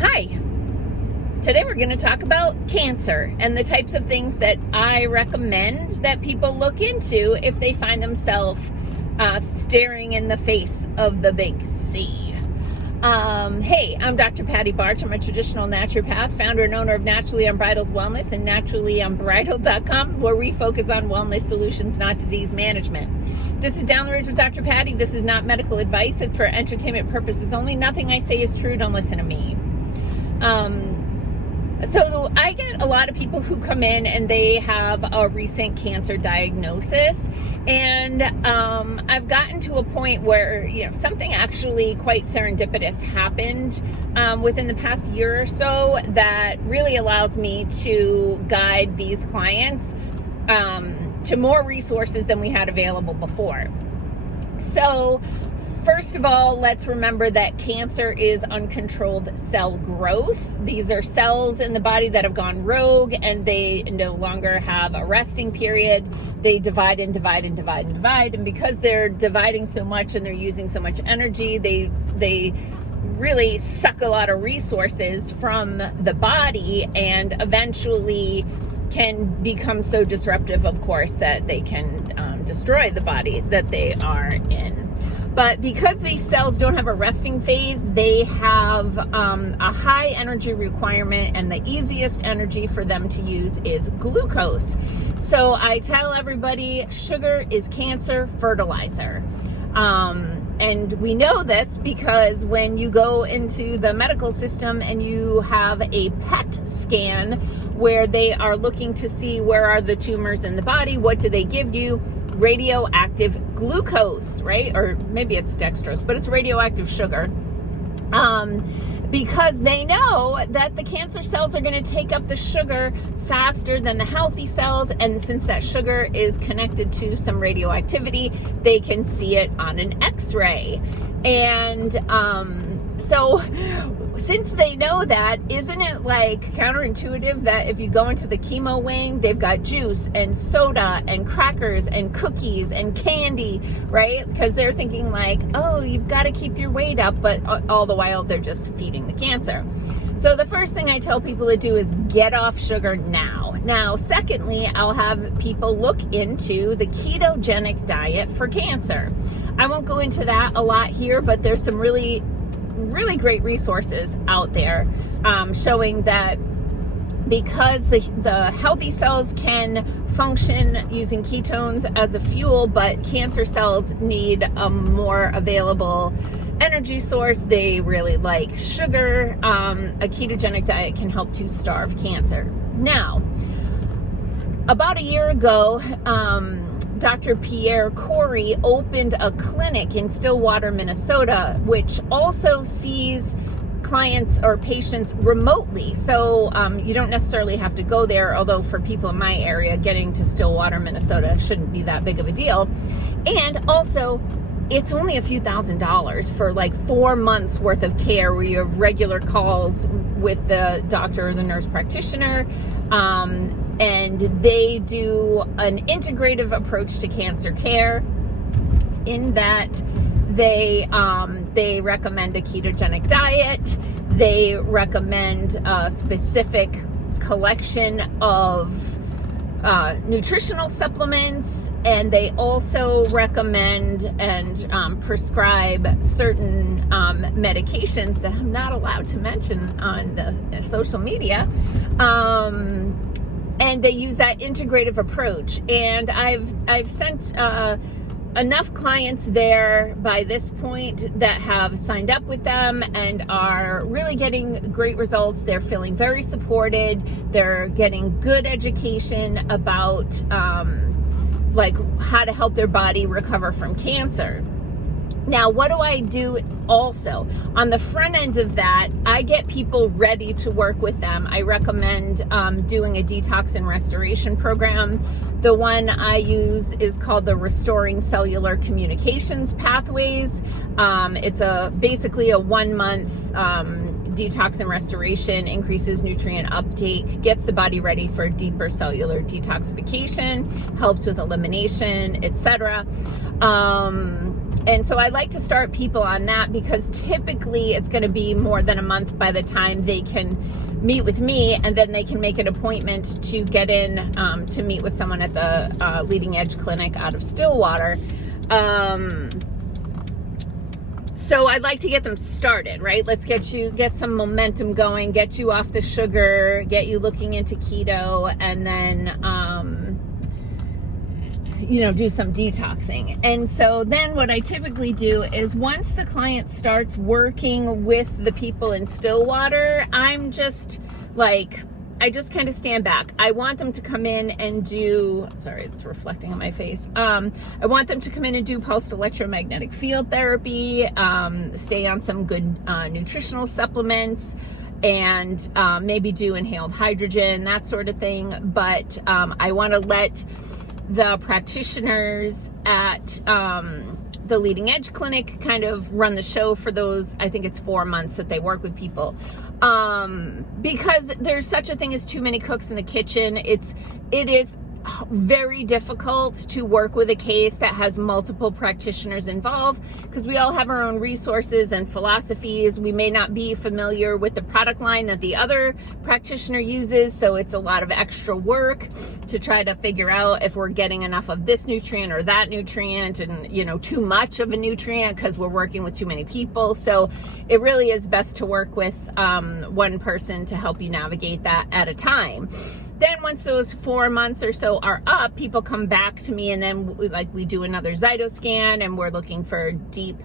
Hi. Today we're going to talk about cancer and the types of things that I recommend that people look into if they find themselves staring in the face of the big C. Hey, I'm Dr. Patty Barch. I'm a traditional naturopath, founder and owner of Naturally Unbridled Wellness and naturallyunbridled.com, where we focus on wellness solutions, not disease management. This is Down the Ridge with Dr. Patty. This is not medical advice. It's for entertainment purposes only. Nothing I say is true. Don't listen to me. So I get a lot of people who come in and they have a recent cancer diagnosis, and I've gotten to a point where something actually quite serendipitous happened within the past year or so that really allows me to guide these clients to more resources than we had available before. So first of all, let's remember that cancer is uncontrolled cell growth. These are cells in the body that have gone rogue and they no longer have a resting period. They divide and divide and divide and divide. And because they're dividing so much and they're using so much energy, they really suck a lot of resources from the body and eventually can become so disruptive, of course, that they can destroy the body that they are in. But because these cells don't have a resting phase, they have a high energy requirement, and the easiest energy for them to use is glucose. So I tell everybody sugar is cancer fertilizer. And we know this because when you go into the medical system and you have a PET scan where they are looking to see where are the tumors in the body, what do they give you? Radioactive glucose, right? Or maybe it's dextrose, but it's radioactive sugar. Because they know that the cancer cells are going to take up the sugar faster than the healthy cells. And since that sugar is connected to some radioactivity, they can see it on an X-ray. And so since they know that, isn't it like counterintuitive that if you go into the chemo wing, they've got juice and soda and crackers and cookies and candy, right? Because they're thinking like, oh, you've got to keep your weight up, but all the while they're just feeding the cancer. So the first thing I tell people to do is get off sugar now. Now, secondly, I'll have people look into the ketogenic diet for cancer. I won't go into that a lot here, but there's some really great resources out there showing that because the healthy cells can function using ketones as a fuel, but cancer cells need a more available energy source. They really like sugar. A ketogenic diet can help to starve cancer. Now, about a year ago, Dr. Pierre Corey opened a clinic in Stillwater, Minnesota, which also sees clients or patients remotely. So you don't necessarily have to go there, although for people in my area, getting to Stillwater, Minnesota shouldn't be that big of a deal. And also, it's only a few $1,000s for like 4 months worth of care where you have regular calls with the doctor or the nurse practitioner. And they do an integrative approach to cancer care in that they recommend a ketogenic diet. They recommend a specific collection of nutritional supplements, and they also recommend and prescribe certain medications that I'm not allowed to mention on the social media. And they use that integrative approach. And I've sent enough clients there by this point that have signed up with them and are really getting great results. They're feeling very supported. They're getting good education about like how to help their body recover from cancer. Now, what do I do also? On the front end of that, I get people ready to work with them. I recommend doing a detox and restoration program. The one I use is called the Restoring Cellular Communications Pathways. It's basically a 1 month detox and restoration, increases nutrient uptake, gets the body ready for deeper cellular detoxification, helps with elimination, etc. And so I like to start people on that because typically it's going to be more than a month by the time they can meet with me, and then they can make an appointment to get in to meet with someone at the Leading Edge Clinic out of Stillwater. So I'd like to get them started, right? Let's get some momentum going, get you off the sugar, get you looking into keto, and then, do some detaxing. And so then what I typically do is once the client starts working with the people in Stillwater, I just kind of stand back. I want them to come in and do, sorry, it's reflecting on my face. I want them to come in and do pulsed electromagnetic field therapy, stay on some good nutritional supplements, and maybe do inhaled hydrogen, that sort of thing. But I want to let the practitioners at the Leading Edge Clinic kind of run the show for those, I think it's 4 months that they work with people. Because there's such a thing as too many cooks in the kitchen. It is very difficult to work with a case that has multiple practitioners involved because we all have our own resources and philosophies. We may not be familiar with the product line that the other practitioner uses, so it's a lot of extra work to try to figure out if we're getting enough of this nutrient or that nutrient, and too much of a nutrient because we're working with too many people. So it really is best to work with one person to help you navigate that at a time. Then once those 4 months or so are up, people come back to me, and then we do another Zytoscan, and we're looking for deep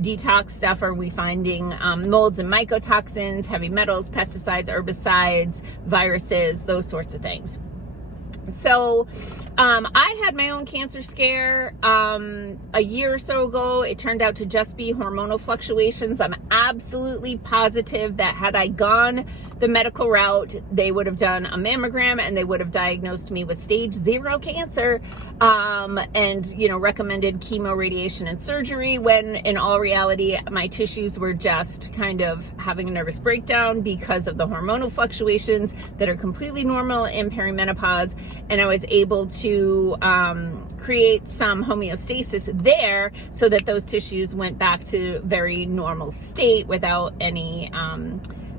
detox stuff. Are we finding molds and mycotoxins, heavy metals, pesticides, herbicides, viruses, those sorts of things. So I had my own cancer scare a year or so ago. It turned out to just be hormonal fluctuations. I'm absolutely positive that had I gone the medical route, they would have done a mammogram and they would have diagnosed me with stage 0 cancer, and recommended chemo, radiation, and surgery, when in all reality my tissues were just kind of having a nervous breakdown because of the hormonal fluctuations that are completely normal in perimenopause. And I was able to create some homeostasis there so that those tissues went back to very normal state without any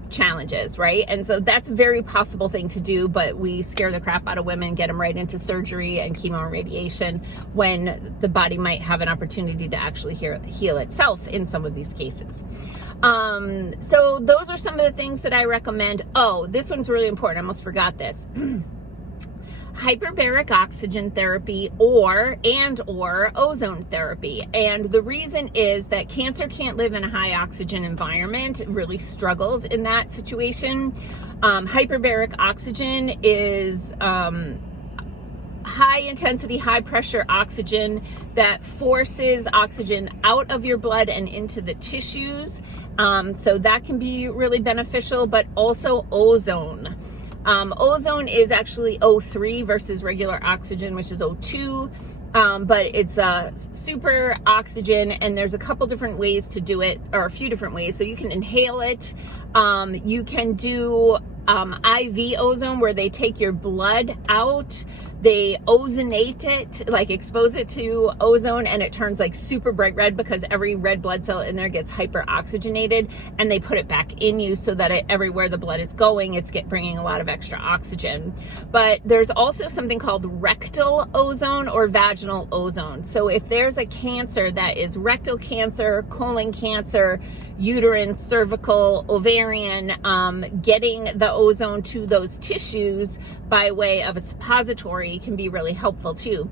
challenges, right? And so that's a very possible thing to do, but we scare the crap out of women, get them right into surgery and chemo and radiation when the body might have an opportunity to actually heal itself in some of these cases. So those are some of the things that I recommend. Oh, this one's really important. I almost forgot this. Hyperbaric oxygen therapy or ozone therapy. And the reason is that cancer can't live in a high oxygen environment. It really struggles in that situation. Hyperbaric oxygen is high intensity, high pressure oxygen that forces oxygen out of your blood and into the tissues. So that can be really beneficial, but also ozone. Ozone is actually O3 versus regular oxygen, which is O2, but it's a super oxygen, and there's a couple different ways to do it, or a few different ways. So you can inhale it. You can do IV ozone, where they take your blood out, they ozonate it, like expose it to ozone, and it turns like super bright red because every red blood cell in there gets hyper oxygenated, and they put it back in you so that everywhere the blood is going, it's bringing a lot of extra oxygen. But there's also something called rectal ozone or vaginal ozone. So if there's a cancer that is rectal cancer, colon cancer, uterine, cervical, ovarian, getting the ozone to those tissues by way of a suppository can be really helpful too.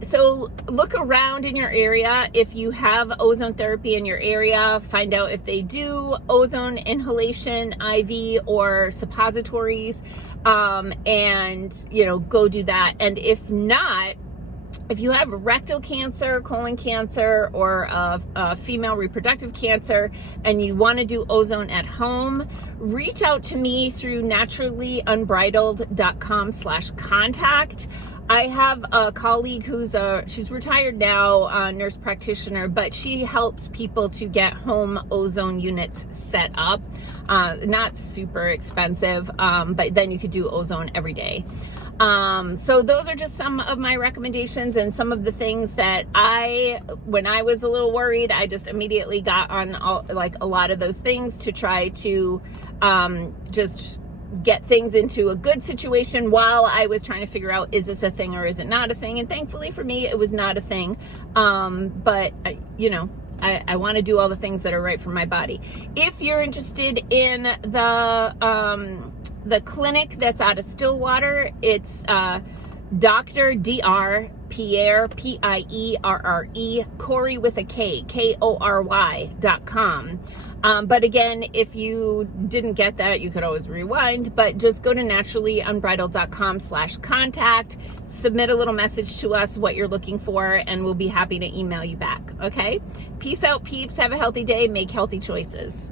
So look around in your area. If you have ozone therapy in your area, find out if they do ozone inhalation, IV, or suppositories, and go do that. And if not, if you have rectal cancer, colon cancer, or a female reproductive cancer, and you want to do ozone at home, reach out to me through naturallyunbridled.com/contact. I have a colleague she's retired now, nurse practitioner, but she helps people to get home ozone units set up. Not super expensive, but then you could do ozone every day. So those are just some of my recommendations and some of the things that when I was a little worried, I just immediately got on a lot of those things to try to just get things into a good situation while I was trying to figure out, is this a thing or is it not a thing? And thankfully for me, it was not a thing. But I want to do all the things that are right for my body. If you're interested in the clinic that's out of Stillwater, it's Dr. Dr. Pierre, Pierre, Corey with a K, KORY.com. But again, if you didn't get that, you could always rewind, but just go to naturallyunbridled.com/contact, submit a little message to us, what you're looking for, and we'll be happy to email you back. Okay. Peace out, peeps. Have a healthy day. Make healthy choices.